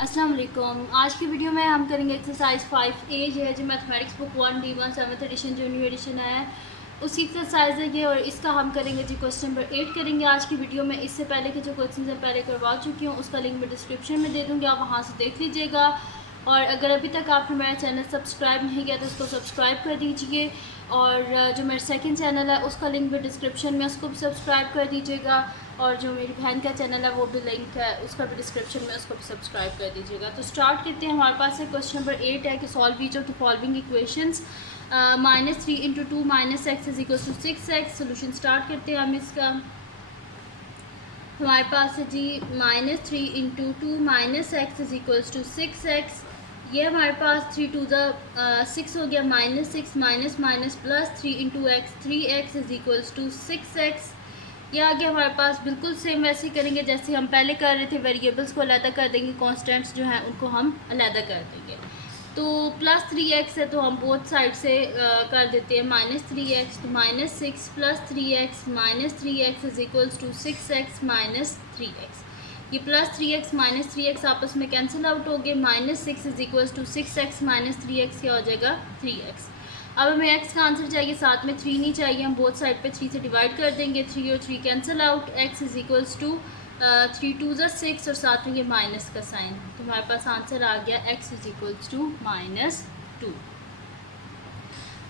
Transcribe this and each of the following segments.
अस्सलाम वालेकुम। आज की वीडियो में हम करेंगे एक्सरसाइज 5A जो है जो mathematics book 1D1 7th edition जो न्यू एडिशन है उसकी एक्सरसाइज है ये, और इसका हम करेंगे जी क्वेश्चन नंबर 8 करेंगे आज की वीडियो में। इससे पहले के जो क्वेश्चन है पहले करवा चुकी हूँ, उसका लिंक मैं डिस्क्रिप्शन में दे दूँगी, आप वहाँ से देख लीजिएगा। और अगर अभी तक आपने मेरा चैनल सब्सक्राइब नहीं किया तो उसको सब्सक्राइब कर दीजिए, और जो मेरा सेकंड चैनल है उसका लिंक भी डिस्क्रिप्शन में, उसको भी सब्सक्राइब कर दीजिएगा। और जो मेरी बहन का चैनल है वो भी लिंक है उसका भी डिस्क्रिप्शन में, उसको भी सब्सक्राइब कर दीजिएगा। तो स्टार्ट करते हैं। हमारे पास है क्वेश्चन नंबर 8 है कि solve each of the following equations. -3 × 2 - x = 6x। Solution start करते हैं हम इसका। हमारे पास है जी -3 × 2 - x = 6x। ये हमारे पास 3 2 6 हो गया, -6 minus minus plus 3 × x 3x = 6x। यह आगे हमारे पास बिल्कुल सेम वैसे ही करेंगे जैसे हम पहले कर रहे थे। वेरिएबल्स को अलग कर देंगे, कांस्टेंट्स जो हैं उनको हम अलग कर देंगे। तो +3x है तो हम बोथ साइड से कर देते हैं -3x, तो -6 + 3x -3x = 6x - 3x। ये +3x -3x आपस में कैंसिल आउट हो गए। -6 = 6x - 3x क्या हो जाएगा 3x। अब हमें x का आंसर चाहिए, साथ में 3 नहीं चाहिए, हम बोथ साइड पे 3 से डिवाइड कर देंगे। 3 और 3 कैंसिल आउट। x = 3 2 6 और साथ में ये माइनस का साइन, तो हमारे पास आंसर आ गया x = -2।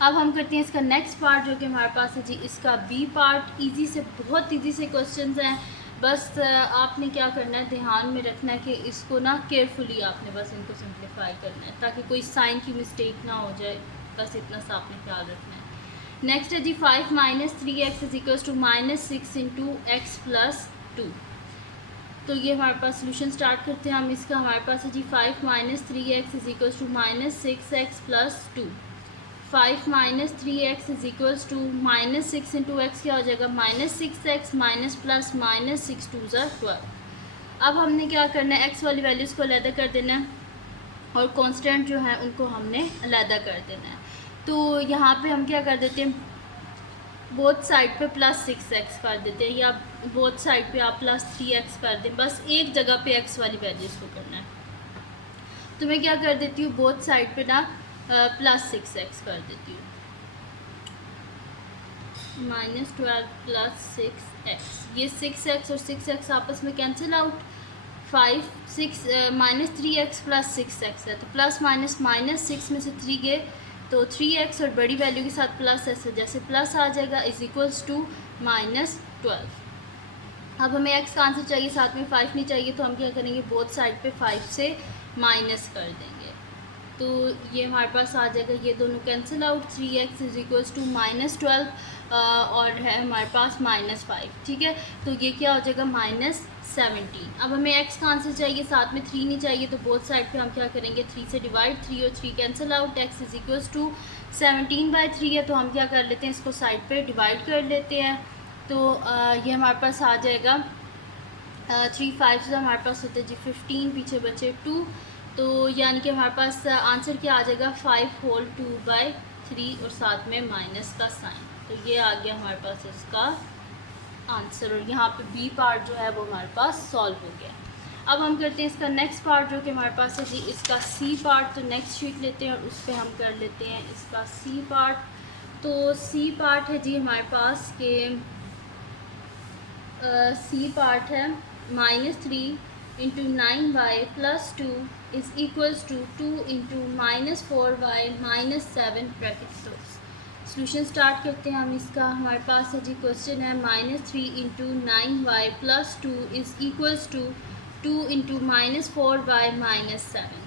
अब हम करते हैं इसका नेक्स्ट पार्ट जो कि हमारे पास है जी इसका बी पार्ट। इजी से बहुत इजी से क्वेश्चंस हैं, बस आपने क्या करना है, ध्यान में रखना है कि इसको ना केयरफुली आपने बस इनको सिंप्लीफाई करना है ताकि कोई साइन की मिस्टेक ना हो जाए, बस इतना सा आपने ख्याल रखना है। नेक्स्ट है जी 5 - 3x = -6 × x + 2। तो ये हमारे पास सोल्यूशन स्टार्ट करते हैं हम इसका। हमारे पास है जी 5 - 3x = -6x + 2। 5 - 3x = -6 × x क्या हो जाएगा -6x प्लस -6 2 12। अब हमने क्या करना है, x वाली वैल्यूज़ को अलग कर देना है और कांस्टेंट जो है उनको हमने अलग कर देना है। तो यहाँ पे हम क्या कर देते हैं, बोथ साइड पे +6x कर देते हैं, या बोथ साइड पे आप +3x कर दें, बस एक जगह पे x वाली वैल्यूज़ को करना है। तो मैं क्या कर देती हूँ, बोथ साइड पे ना +6x कर देती हूँ। -12 + 6x, ये 6x और 6x आपस में कैंसिल आउट। 5 6 -3x + 6x है, तो प्लस माइनस माइनस 6 में से 3 गए तो 3x, और बड़ी वैल्यू के साथ प्लस ऐसे जैसे प्लस आ जाएगा = -12। अब हमें x का आंसर चाहिए, साथ में 5 नहीं चाहिए, तो हम क्या करेंगे, बोथ साइड पे 5 से माइनस कर देंगे। तो ये हमारे पास आ जाएगा, ये दोनों कैंसिल आउट। 3x = -12 और है हमारे पास -5, ठीक है। तो ये क्या हो जाएगा -17। अब हमें x का आंसर चाहिए, साथ में 3 नहीं चाहिए, तो बोथ साइड पे हम क्या करेंगे, 3 से डिवाइड। 3 और 3 कैंसिल आउट। x = 17/3 है, तो हम क्या कर लेते हैं, इसको साइड पे डिवाइड कर लेते हैं। तो ये हमारे पास आ जाएगा 3 5 से हमारे पास होते जी 15, पीछे बचे 2, तो यानी कि हमारे पास आंसर क्या आ जाएगा 5 होल 2/3 और साथ में माइनस का साइन। तो ये आ गया हमारे पास इसका आंसर, और यहाँ पे बी पार्ट जो है वो हमारे पास सॉल्व हो गया। अब हम करते हैं इसका नेक्स्ट पार्ट जो कि हमारे पास है जी इसका सी पार्ट। तो नेक्स्ट शीट लेते हैं और उस पर हम कर लेते हैं इसका सी पार्ट। तो सी पार्ट है जी हमारे पास के सी पार्ट है -3 × 9y + 2 = 2 × -4y - 7 bracket close. Solution start करते हैं हम इसका। हमारे पास है जी क्वेश्चन है -3 × 9y + 2 = 2 × -4y - 7।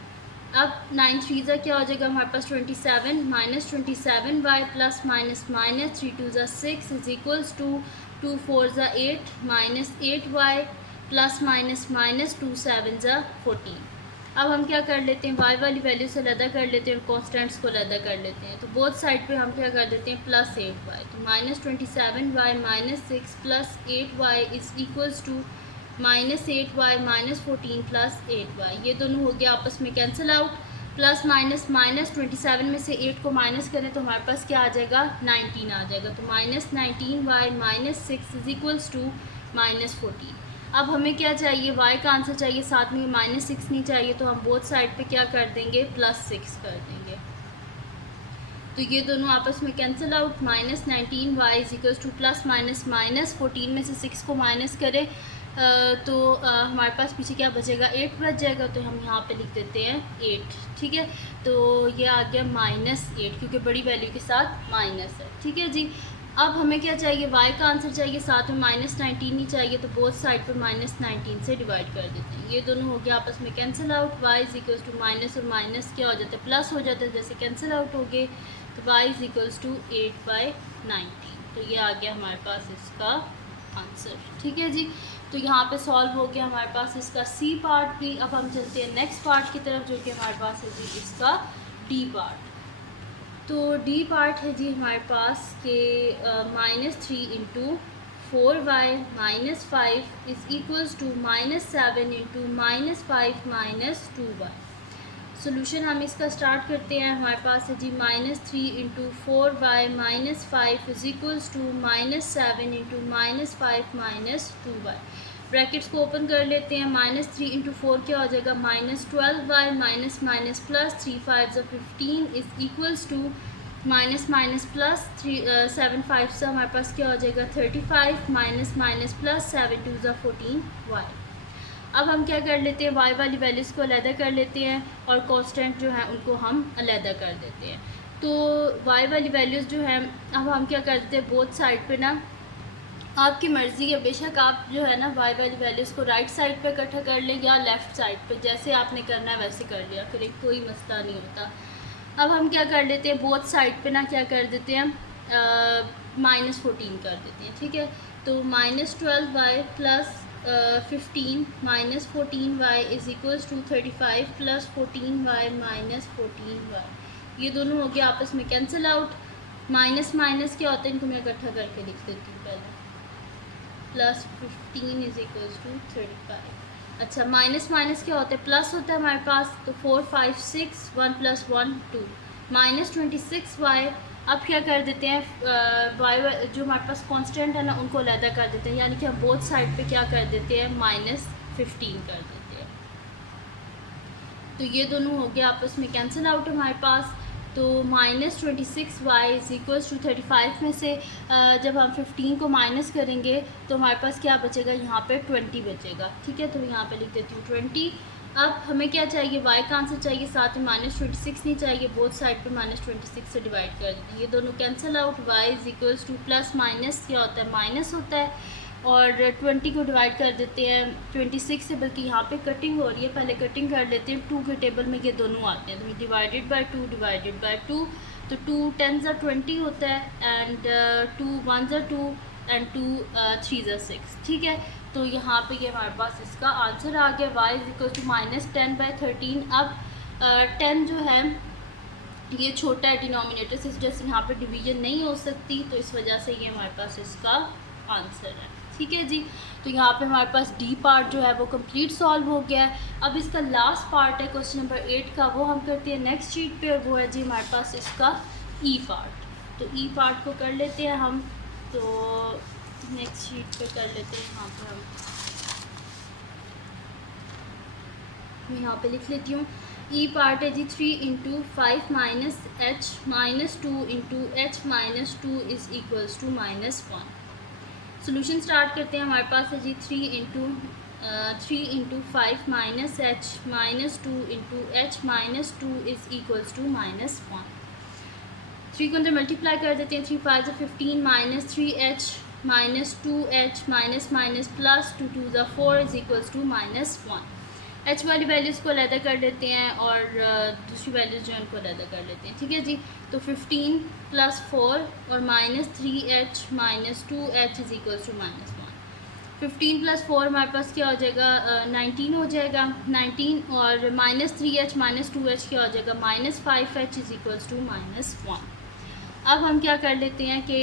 अब 9 3 क्या हो जाएगा, हमारे पास 27 -27y ± -3 2 6 = 2 4 8 -8y ± -2 7 14। अब हम क्या कर लेते हैं, y वाली वैल्यू से अलग कर लेते हैं और कॉन्स्टेंट्स को अलग कर लेते हैं। तो बोथ साइड पे हम क्या कर देते हैं +8y, तो -27y - 6 + 8y = -8y - 14 + 8y। ये दोनों हो गया आपस में cancel out. Plus minus minus 27 में से 8 को माइनस करें तो हमारे पास क्या आ जाएगा 19 आ जाएगा। तो -19y - 6 = -14। अब हमें क्या चाहिए, y का आंसर चाहिए, साथ में -6 नहीं चाहिए, तो हम बोथ साइड पे क्या कर देंगे, +6 कर देंगे। तो ये दोनों आपस में cancel out, -19y is equals to +-14 में से 6 को माइनस करें तो हमारे पास पीछे क्या बचेगा, 8 बच जाएगा। तो हम यहाँ पे लिख देते हैं 8, ठीक है। तो ये आ गया -8 क्योंकि बड़ी वैल्यू के साथ माइनस है, ठीक है जी। अब हमें क्या चाहिए, y का आंसर चाहिए, साथ में -19 ही चाहिए, तो बोथ साइड पर -19 से डिवाइड कर देते हैं। ये दोनों हो गया आपस में cancel out, y is equals to minus और माइनस क्या हो जाता है, प्लस हो जाता है, जैसे कैंसिल आउट हो गए, तो y इज इक्वल्स टू 8/19। तो ये आ गया हमारे पास इसका आंसर, ठीक है जी। तो यहाँ पे सॉल्व हो गया हमारे पास इसका सी पार्ट भी। अब हम चलते हैं नेक्स्ट पार्ट की तरफ, जो कि हमारे पास है जी इसका डी पार्ट। तो डी पार्ट है जी हमारे पास के -3 into 4y -5 is equals to -7 into -5 -2y। Solution हम इसका स्टार्ट करते हैं। हमारे पास है जी -3 into 4y -5 is equals to -7 into -5 -2y। Brackets को ओपन कर लेते हैं। -3 इंटू 4 क्या हो जाएगा, -12y minus plus 3 5 15 is equals to minus plus 7 5 से हमारे पास क्या हो जाएगा 35 माइनस प्लस 7 2 14y। अब हम क्या कर लेते हैं, y वाली वैल्यूज़ को अलहदा कर लेते हैं और कांस्टेंट जो है उनको हम अलहदा कर देते हैं। तो y वाली वैल्यूज़ जो है, अब हम क्या करते हैं, बोथ साइड पे ना आपकी मर्ज़ी है, बेशक आप जो है ना y वाली वैल्यूज़ को राइट साइड पे इकट्ठा कर लें या लेफ़्ट साइड पे, जैसे आपने करना है वैसे कर लिया करें, कोई मसला नहीं होता। अब हम क्या कर लेते हैं, बोथ साइड पे ना क्या कर देते हैं, -14 कर देते हैं, ठीक है। तो -12y plus 15 -14y is equals to 35 plus 14y -14y। ये दोनों हो गया आपस में कैंसिल आउट। माइनस माइनस क्या होता है, इनको मैं इकट्ठा करके लिख देती हूँ पहले, प्लस 15 इज़ इक्वल्स टू 35। अच्छा, माइनस माइनस क्या होता है, प्लस होता है हमारे पास, तो 4 5 6 1 + 1 2 -26y। अब क्या कर देते हैं, y जो हमारे पास कांस्टेंट है ना उनको अलहदा कर देते हैं, यानी कि हम बोथ साइड पे क्या कर देते हैं, -15 कर देते हैं। तो ये दोनों हो गया आपस में कैंसिल आउट हमारे पास। तो -26y इज़ इक्वल्स टू 35 में से जब हम 15 को माइनस करेंगे तो हमारे पास क्या बचेगा, यहाँ पे 20 बचेगा, ठीक है। तो यहाँ पे लिख देती हूँ 20। अब हमें क्या चाहिए, y का आंसर चाहिए, साथ में -26 नहीं चाहिए, बोथ साइड पे -26 से डिवाइड कर देते हैं। ये दोनों cancel out, y is equals two plus minus क्या होता है, माइनस होता है, और 20 को डिवाइड कर देते हैं 26 से, बल्कि यहाँ पे कटिंग हो रही है, पहले कटिंग कर लेते हैं। 2 के टेबल में ये दोनों आते हैं, तो डिवाइडेड बाय 2 डिवाइडेड बाय 2, तो 2 10 20 होता है, एंड 2 1 2 एंड 2 3 6, ठीक है। तो यहाँ पे ये हमारे पास इसका आंसर आ गया, y इज इक्वल टू -10/13। अब 10 जो है ये छोटा है डिनोमिनेटर से, इस वजह से यहाँ पे डिवीजन नहीं हो सकती, तो इस वजह से ये हमारे पास इसका आंसर है, ठीक है जी। तो यहाँ पे हमारे पास डी पार्ट जो है वो कंप्लीट सॉल्व हो गया है। अब इसका लास्ट पार्ट है क्वेश्चन नंबर 8 का, वो हम करते हैं नेक्स्ट शीट पे, और वो है जी हमारे पास इसका ई पार्ट। तो ई पार्ट को कर लेते हैं हम, तो नेक्स्ट शीट पे कर लेते हैं। यहाँ पे लिख लेती हूँ, ई पार्ट है जी 3 into 5 minus h minus 2 into h minus 2 is equals to -1। Solution start करते हैं। हमारे पास है जी 3 into 5 minus h minus 2 into h minus 2 is equals to -1। 3 को अंदर मल्टीप्लाई कर देते हैं, 3 5 15 minus 3h minus 2h minus minus plus 2 2 4 is equals to -1। h वाली वैल्यूज़ को अलहदा कर लेते हैं और दूसरी वैल्यूज़ जो है उनको अलहदा कर लेते हैं, ठीक है जी। तो 15 + 4 और -3h minus 2h is equals to -1। 15 + 4 हमारे पास क्या हो जाएगा, 19 हो जाएगा, 19, और -3h माइनस 2h क्या हो जाएगा, -5h इज़ इक्वल्स टू -1। अब हम क्या कर लेते हैं कि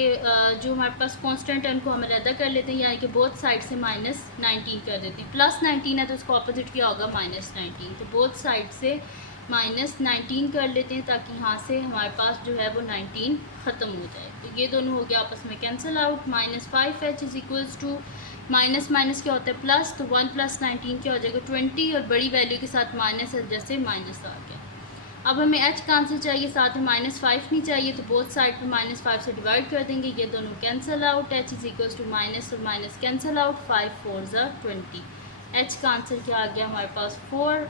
जो हमारे पास कांस्टेंट है उनको हम अलहदा कर लेते हैं, यानी कि बोथ साइड से -19 कर देते हैं। +19 है तो उसको अपोजिट क्या होगा, -19, तो बोथ साइड से -19 कर लेते हैं, ताकि यहाँ से हमारे पास जो है वो 19 ख़त्म हो जाए। तो ये दोनों हो गया आपस में cancel out. -5h is equals to minus minus क्या होता है प्लस, तो 1 + 19 क्या हो जाएगा 20, और बड़ी वैल्यू के साथ माइनस है, जैसे माइनस आ गया। अब हमें h का आंसर चाहिए, साथ में -5 नहीं चाहिए, तो बोथ साइड पे -5 से डिवाइड कर देंगे, ये दोनों कैंसिल आउट, h = माइनस और माइनस कैंसिल आउट, 5 4 = 20। h का आंसर क्या आ गया हमारे पास 4।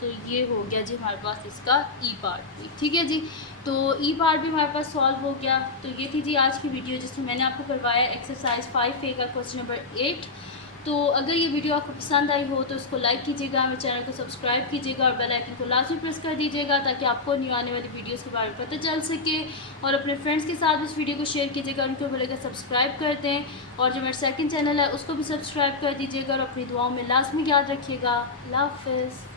तो ये हो गया जी हमारे पास इसका ई पार्ट भी, ठीक है जी। तो ई पार्ट भी हमारे पास सॉल्व हो गया। तो ये थी जी आज की वीडियो जिसमें मैंने आपको करवाया एक्सरसाइज 5A का क्वेश्चन नंबर 8। तो अगर ये वीडियो आपको पसंद आई हो तो उसको लाइक कीजिएगा, मेरे चैनल को सब्सक्राइब कीजिएगा और बेल आइकन को लाजमी प्रेस कर दीजिएगा ताकि आपको न्यू आने वाली वीडियोस के बारे में पता चल सके। और अपने फ्रेंड्स के साथ इस वीडियो को शेयर कीजिएगा, उनको बोलेगा सब्सक्राइब कर दें। और जो मेरा सेकंड चैनल है उसको भी सब्सक्राइब कर दीजिएगा और अपनी दुआओं में लाजमी याद रखिएगा। अल्लाह हाफ़िज़।